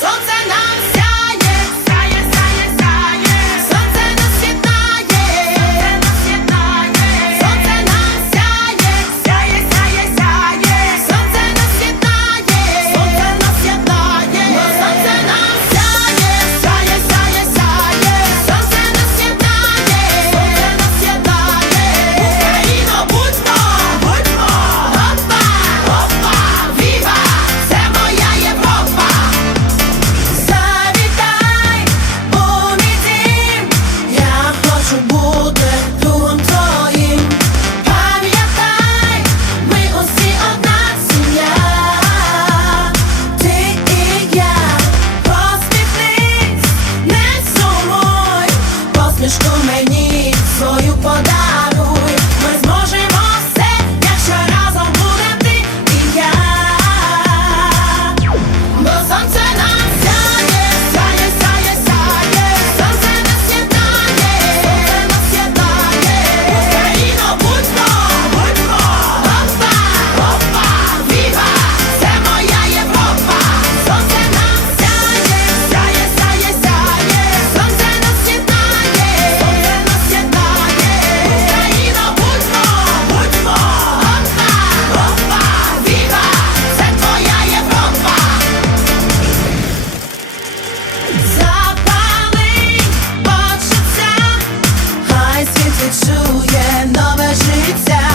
Сонце нам. Усмішку мені свою подаруй, ми зможемо. Відчує нове життя.